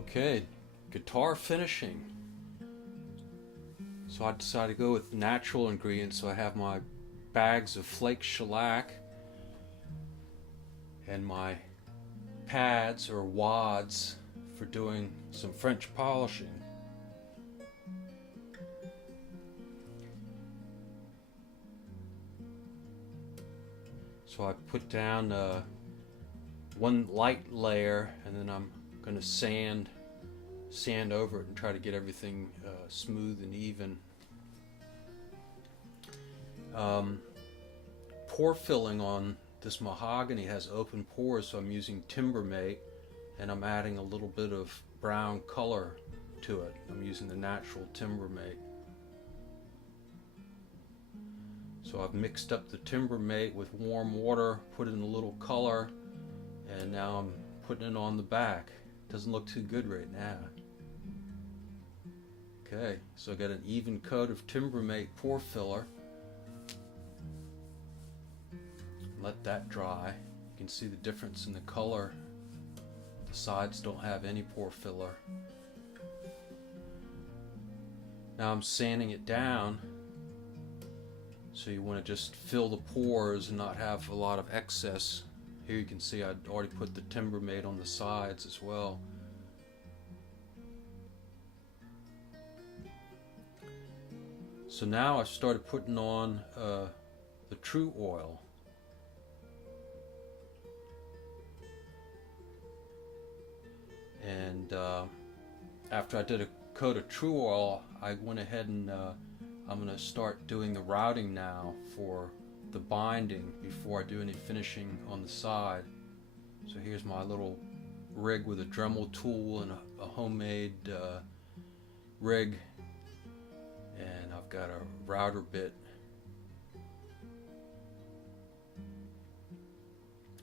Okay, guitar finishing. So I decided to go with natural ingredients. So I have my bags of flake shellac and my pads or wads for doing some French polishing. So I put down one light layer, and then I'm going to sand over it and try to get everything smooth and even. Pore filling on this mahogany has open pores, so I'm using Timbermate, and I'm adding a little bit of brown color to it. I'm using the natural Timbermate. So I've mixed up the Timbermate with warm water, put in a little color, and now I'm putting it on the back. Doesn't look too good right now. Okay, so I got an even coat of Timbermate pore filler. Let that dry. You can see the difference in the color. The sides don't have any pore filler. Now I'm sanding it down. So you want to just fill the pores and not have a lot of excess. Here you can see I'd already put the Timbermate on the sides as well. So now I've started putting on the True Oil. And after I did a coat of True Oil, I went ahead and I'm going to start doing the routing now for the binding before I do any finishing on the side. So here's my little rig with a Dremel tool and a homemade rig, and I've got a router bit.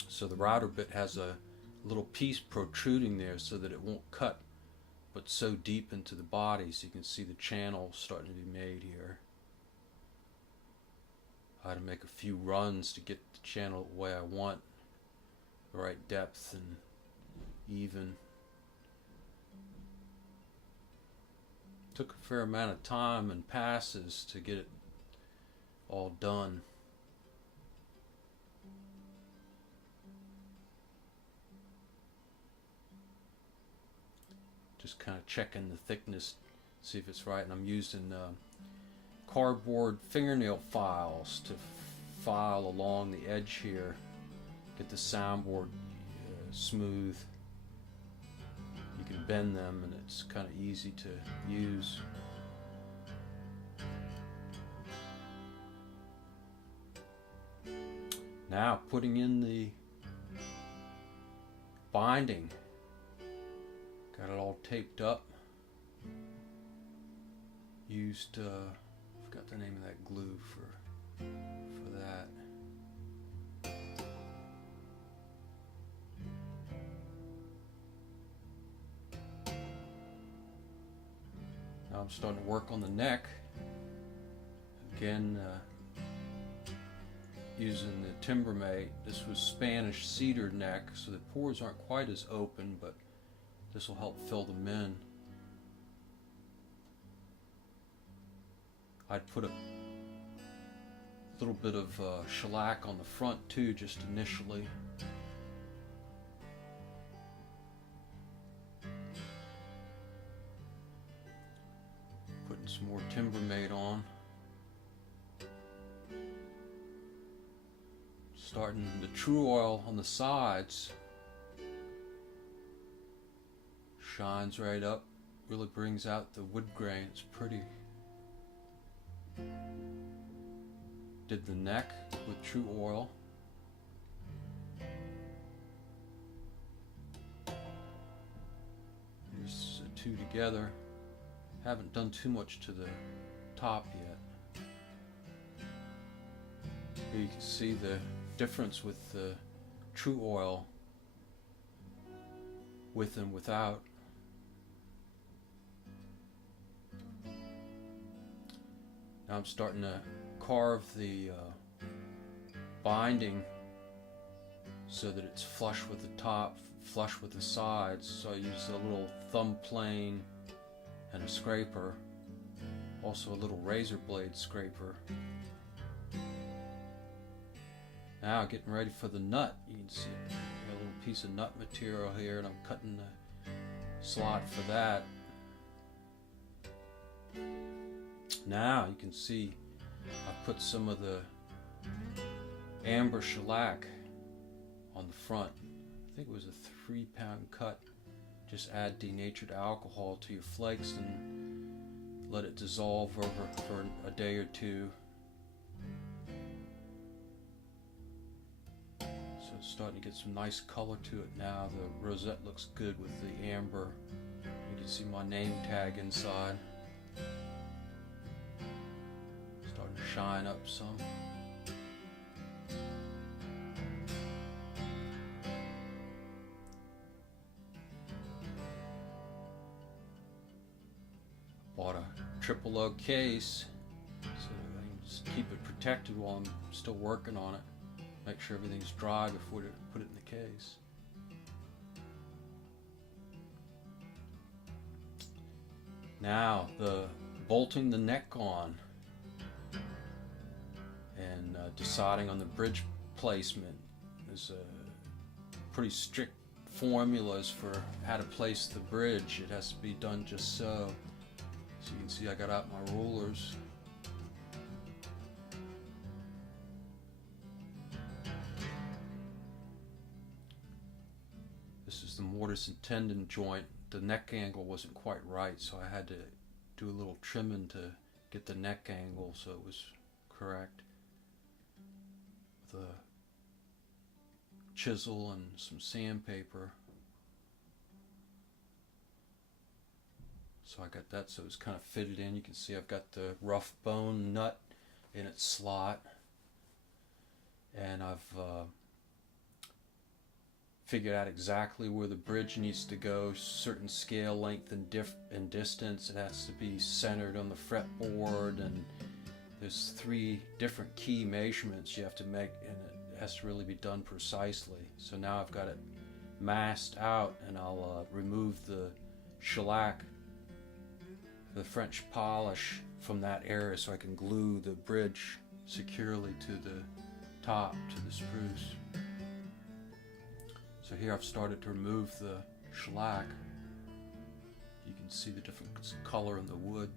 So the router bit has a little piece protruding there so that it won't cut but so deep into the body, so you can see the channel starting to be made here. I had to make a few runs to get the channel the way I want, the right depth and even. Took a fair amount of time and passes to get it all done. Just kind of checking the thickness, see if it's right, and I'm using cardboard fingernail files to file along the edge here, get the soundboard smooth. You can bend them and it's kind of easy to use. Now putting in the binding. Got it all taped up. Used forgot the name of that glue for that. Now I'm starting to work on the neck. Again, using the Timbermate. This was Spanish cedar neck, so the pores aren't quite as open, but this will help fill them in. I'd put a little bit of shellac on the front too, just initially. Putting some more Timbermate on. Starting the True Oil on the sides. Shines right up, really brings out the wood grain. It's pretty. Did the neck with True Oil. Here's the two together. Haven't done too much to the top yet. Here you can see the difference with the True Oil with and without. Now I'm starting to carve the binding so that it's flush with the top, flush with the sides, so I use a little thumb plane and a scraper, also a little razor blade scraper. Now getting ready for the nut. You can see a little piece of nut material here, and I'm cutting the slot for that. Now you can see I put some of the amber shellac on the front. I think it was a 3-pound cut. Just add denatured alcohol to your flakes and let it dissolve over for a day or two. So it's starting to get some nice color to it now. The rosette looks good with the amber. You can see my name tag inside. Starting to shine up some. Bought a triple O case so I can just keep it protected while I'm still working on it. Make sure everything's dry before I put it in the case. Now, bolting the neck on and deciding on the bridge placement. There's pretty strict formulas for how to place the bridge. It has to be done just so. So you can see I got out my rulers. This is the mortise and tenon joint. The neck angle wasn't quite right, so I had to do a little trimming to get the neck angle so it was correct. With a chisel and some sandpaper. So I got that so it's kind of fitted in. You can see I've got the rough bone nut in its slot, and I've figured out exactly where the bridge needs to go, certain scale length and distance. It has to be centered on the fretboard, and there's 3 different key measurements you have to make, and it has to really be done precisely. So now I've got it masked out, and I'll remove the shellac, the French polish, from that area so I can glue the bridge securely to the top, to the spruce. So here I've started to remove the shellac. You can see the different color in the wood.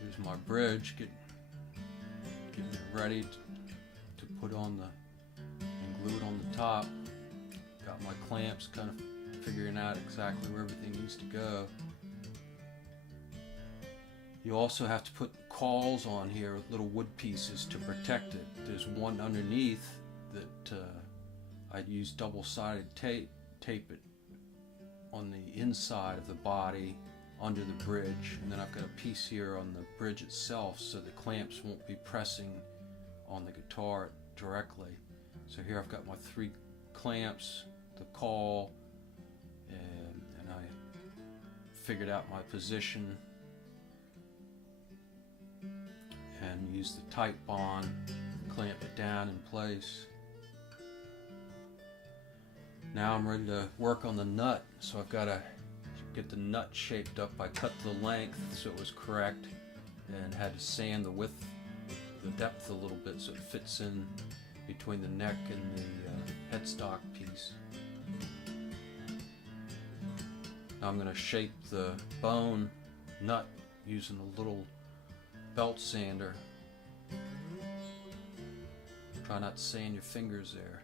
Here's my bridge, getting it ready to put on and glue it on the top. Got my clamps, kind of figuring out exactly where everything needs to go. You also have to put cawls on here, little wood pieces to protect it. There's one underneath that I'd use double-sided tape it on the inside of the body under the bridge, and then I've got a piece here on the bridge itself so the clamps won't be pressing on the guitar directly. So here I've got my 3 clamps, the cawl, and I figured out my position and use the tight bond, clamp it down in place. Now I'm ready to work on the nut, so I've got to get the nut shaped up. I cut the length so it was correct and had to sand the width, the depth a little bit so it fits in between the neck and the headstock piece. Now I'm going to shape the bone nut using a little belt sander. Try not to sand your fingers there.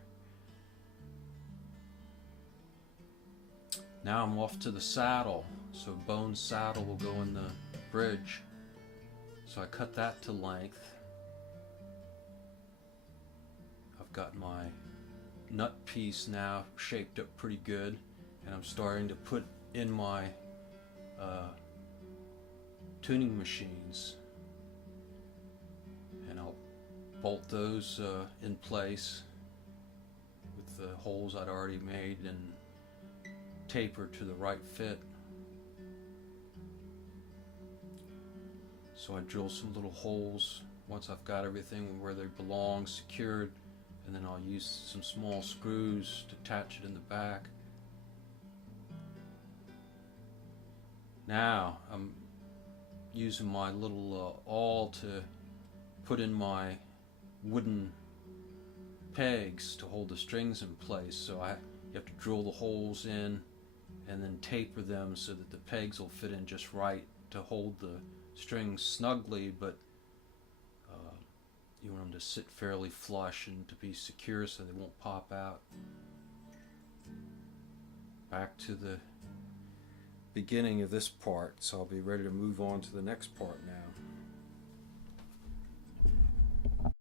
Now I'm off to the saddle. So bone saddle will go in the bridge. So I cut that to length. I've got my nut piece now shaped up pretty good, and I'm starting to put in my tuning machines, and I'll bolt those in place with the holes I'd already made and taper to the right fit. So I drill some little holes once I've got everything where they belong secured. and then I'll use some small screws to attach it in the back. Now I'm using my little awl to put in my wooden pegs to hold the strings in place. So you have to drill the holes in and then taper them so that the pegs will fit in just right to hold the strings snugly, but you want them to sit fairly flush and to be secure so they won't pop out. Back to the beginning of this part, so I'll be ready to move on to the next part now.